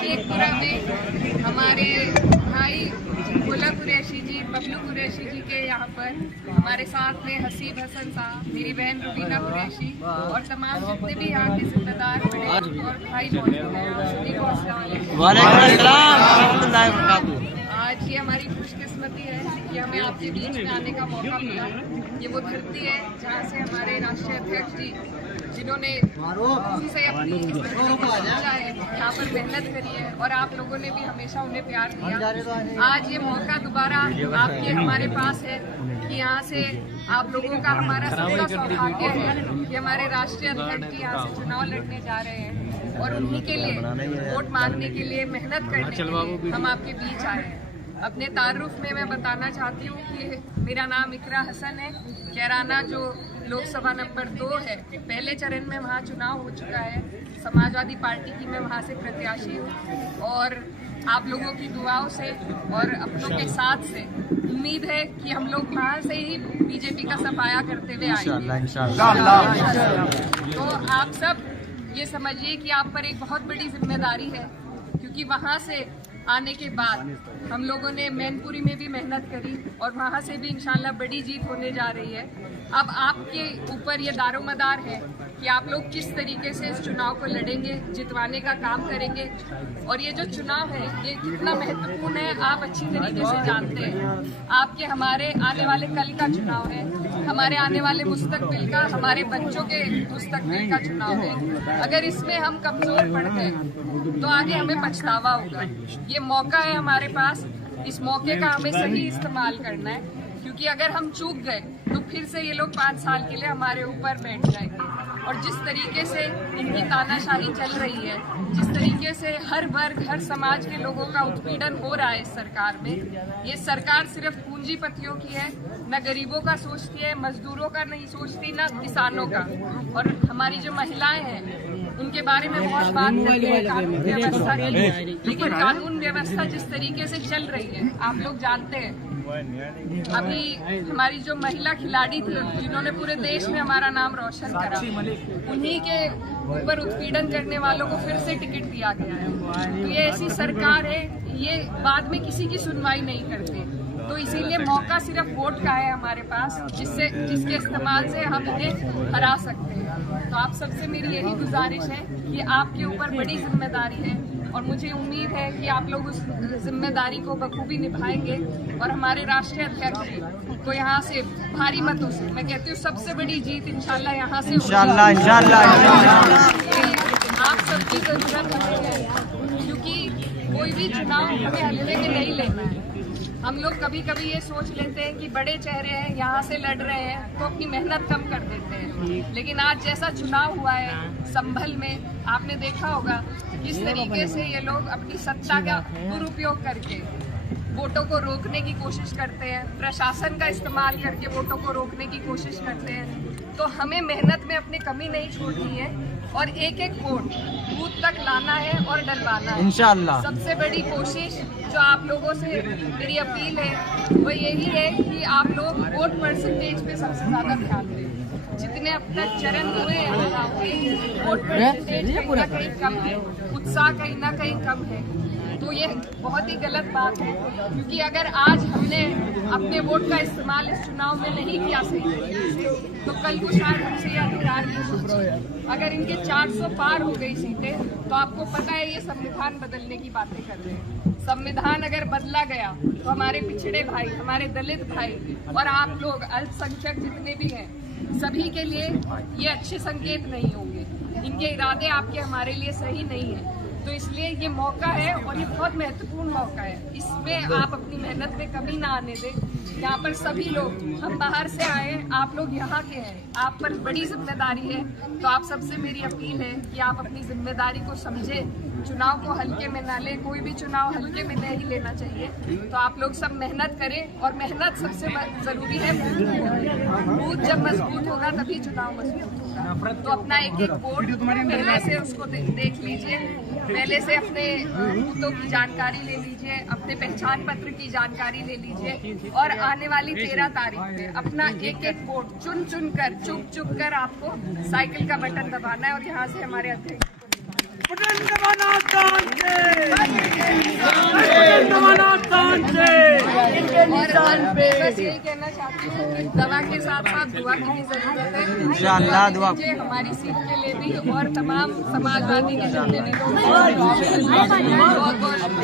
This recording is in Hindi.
शेखपुरा में हमारे भाई भोला कुरैशी जी, बबलू कुरैशी जी के यहाँ पर हमारे साथ में हसीब हसन साहब, मेरी बहन रुबीना कुरैशी और तमाम जितने भी यहाँ के जिम्मेदार बड़े और भाई मौजूद हैं, आप सभी को अस्सलाम वालेकुम। आज ये हमारी खुशकिस्मती है कि हमें आपके बीच में आने का मौका मिला। ये वो धरती है जहाँ से हमारे राष्ट्रीय अध्यक्ष जी, जिन्होंने से अपनी यहाँ पर मेहनत करी है और आप लोगों ने भी हमेशा उन्हें प्यार दिया। आज ये मौका दोबारा आपके हमारे पास है कि यहाँ से आप लोगों का हमारा सबका सौभाग्य है कि हमारे राष्ट्रीय अध्यक्ष जी यहाँ से चुनाव लड़ने जा रहे हैं और उन्हीं के लिए वोट मांगने के लिए, मेहनत करने के लिए हम आपके बीच आए हैं। अपने तारुफ में मैं बताना चाहती हूँ कि मेरा नाम इकरा हसन है। कैराना जो लोकसभा नंबर 2 है, पहले चरण में वहाँ चुनाव हो चुका है। समाजवादी पार्टी की मैं वहाँ से प्रत्याशी हूँ और आप लोगों की दुआओं से और अपनों के साथ से उम्मीद है कि हम लोग वहाँ से ही बीजेपी का सफाया करते हुए आएंगे। तो आप सब ये समझिए कि आप पर एक बहुत बड़ी जिम्मेदारी है, क्योंकि वहाँ से आने के बाद हम लोगों ने मैनपुरी में भी मेहनत करी और वहाँ से भी इंशाल्लाह बड़ी जीत होने जा रही है। अब आपके ऊपर ये दारोमदार है कि आप लोग किस तरीके से इस चुनाव को लड़ेंगे, जितवाने का काम करेंगे। और ये जो चुनाव है ये कितना महत्वपूर्ण है आप अच्छी तरीके से जानते हैं। आपके हमारे आने वाले कल का चुनाव है, हमारे आने वाले मुस्तकबिल का, हमारे बच्चों के मुस्तकबिल का चुनाव है। अगर इसमें हम कमजोर पड़ गए तो आगे हमें पछतावा होगा। ये मौका है हमारे पास, इस मौके का हमें सही इस्तेमाल करना है, क्योंकि अगर हम चूक गए तो फिर से ये लोग 5 साल के लिए हमारे ऊपर बैठ जाएंगे। और जिस तरीके से इनकी तानाशाही चल रही है, जिस तरीके से हर वर्ग, हर समाज के लोगों का उत्पीड़न हो रहा है इस सरकार में, ये सरकार सिर्फ पूंजीपतियों की है, न गरीबों का सोचती है, मजदूरों का नहीं सोचती, न किसानों का। और हमारी जो महिलाएं हैं उनके बारे में बहुत बात करते हैं कानून व्यवस्था की, लेकिन कानून व्यवस्था जिस तरीके से चल रही है आप लोग जानते हैं। अभी हमारी जो महिला खिलाड़ी थी जिन्होंने पूरे देश में हमारा नाम रोशन करा, उन्हीं के ऊपर उत्पीड़न करने वालों को फिर से टिकट दिया गया है। तो ये ऐसी सरकार है, ये बाद में किसी की सुनवाई नहीं करते। तो इसीलिए मौका सिर्फ वोट का है हमारे पास, जिसके इस्तेमाल से हम इन्हें हरा सकते हैं। तो आप सबसे मेरी यही गुजारिश है कि आपके ऊपर बड़ी जिम्मेदारी है और मुझे उम्मीद है कि आप लोग उस जिम्मेदारी को बखूबी निभाएंगे और हमारे राष्ट्रीय अध्यक्ष जी को यहाँ से भारी मतों से, मैं कहती हूँ सबसे बड़ी जीत इंशाल्लाह यहाँ से आप सबकी जरूरत है, क्योंकि कोई भी चुनाव हमें हल्के में नहीं लेना है। हम लोग कभी कभी ये सोच लेते हैं कि बड़े चेहरे हैं, यहाँ से लड़ रहे हैं तो अपनी मेहनत कम कर देते हैं। लेकिन आज जैसा चुनाव हुआ है संभल में, आपने देखा होगा किस तरीके से ये लोग अपनी सत्ता का दुरुपयोग करके वोटों को रोकने की कोशिश करते हैं, प्रशासन का इस्तेमाल करके वोटों को रोकने की कोशिश करते हैं। तो हमें मेहनत में अपनी कमी नहीं छोड़नी है और एक एक वोट बूथ तक लाना है और डलवाना है इंशाअल्लाह। सबसे बड़ी कोशिश जो आप लोगों से मेरी अपील है वो यही है कि आप लोग वोट परसेंटेज पे सबसे ज्यादा ध्यान दें। जितने अब तक चरण हुए हैं वोट परसेंटेज कहीं ना कहीं कम है, उत्साह कहीं ना कहीं कम है। तो ये बहुत ही गलत बात है, क्योंकि अगर आज हमने अपने वोट का इस्तेमाल इस चुनाव में नहीं किया सही तरीके से, तो कल को शायद हमसे ये अधिकार नहीं। अगर इनके 400 पार हो गई सीटें, तो आपको पता है ये संविधान बदलने की बातें कर रहे हैं। संविधान अगर बदला गया तो हमारे पिछड़े भाई, हमारे दलित भाई और आप लोग अल्पसंख्यक जितने भी हैं, सभी के लिए ये अच्छे संकेत नहीं होंगे। इनके इरादे आपके हमारे लिए सही नहीं है। तो इसलिए ये मौका है और ये बहुत महत्वपूर्ण मौका है, इसमें आप अपनी मेहनत में कमी ना आने दें। यहाँ पर सभी लोग, हम बाहर से आए, आप लोग यहाँ के हैं, आप पर बड़ी जिम्मेदारी है। तो आप सबसे मेरी अपील है कि आप अपनी जिम्मेदारी को समझें, चुनाव को हल्के में ना लें। कोई भी चुनाव हल्के में नहीं लेना चाहिए। तो आप लोग सब मेहनत करें और मेहनत सबसे जरूरी है। बूथ जब मजबूत होगा तभी चुनाव मजबूत होगा। तो अपना एक एक वोट पहले से उसको देख लीजिए, पहले से अपने बूथों की जानकारी ले लीजिए, अपने पहचान पत्र की जानकारी ले लीजिए और आने वाली 13 तारीख में अपना एक एक वोट चुन चुन कर, चुप चुप कर आपको साइकिल का बटन दबाना है और यहाँ से हमारे अध्यक्ष बस यही कहना चाहती हूँ कि दवा के साथ साथ दुआ की भी जरूरत है। इंशाअल्लाह दुआ हमारी सीट के लिए भी और तमाम समाजवादी के जितने भी लोग हैं। बहुत बहुत